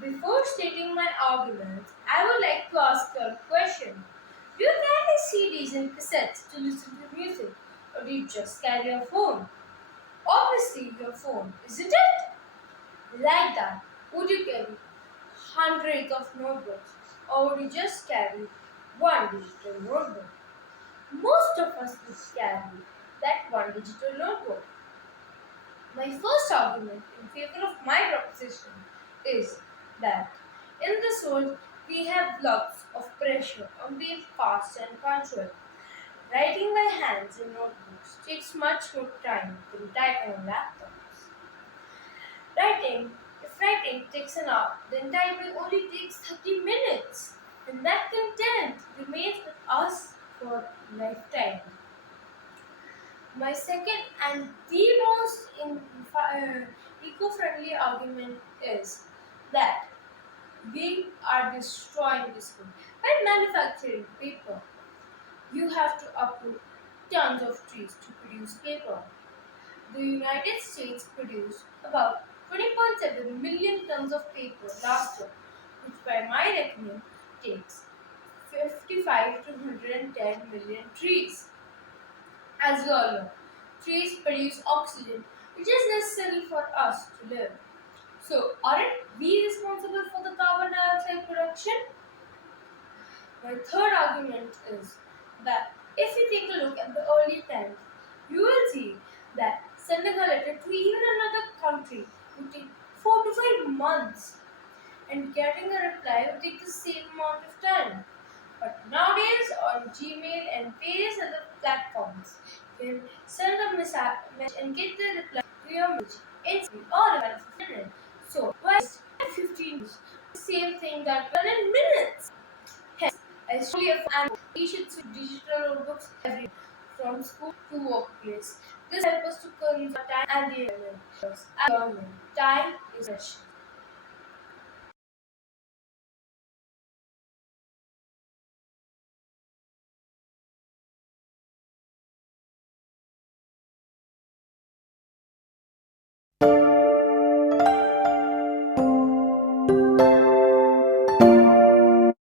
Before stating my arguments, I would like to ask you a question. Do you carry CDs and cassettes to listen to music, or do you just carry your phone? Obviously, your phone, isn't it? Like that, would you carry hundreds of notebooks, or would you just carry one digital notebook? Most of us would carry that one digital notebook. My first argument in favor of my proposition is that in this world we have lots of pressure on being fast and punctual. Writing by hands in notebooks takes much more time than typing on laptops. If writing takes an hour, then typing only takes 30 minutes. And that content remains with us for lifetime. My second and the most eco-friendly argument is that we are destroying this food. By manufacturing paper, you have to uproot tons of trees to produce paper. The United States produced about 20.7 million tons of paper last year, which by my reckoning takes 55 to 110 million trees. As we all know, trees produce oxygen, which is necessary for us to live. So, aren't we responsible for the carbon dioxide production? My third argument is that if you take a look at the early times, you will see that sending a letter to even another country would take 4 to 5 months, and getting a reply would take the same amount of time. But nowadays, on Gmail and various other platforms, you can send a message and get the reply to your message instantly or in a minute. So, why waste 15 minutes? The same thing that done in minutes. Hence, I strongly affirm we should switch digital notebooks every day, from school to workplace. This helps us to conserve time and the environment. Time is precious.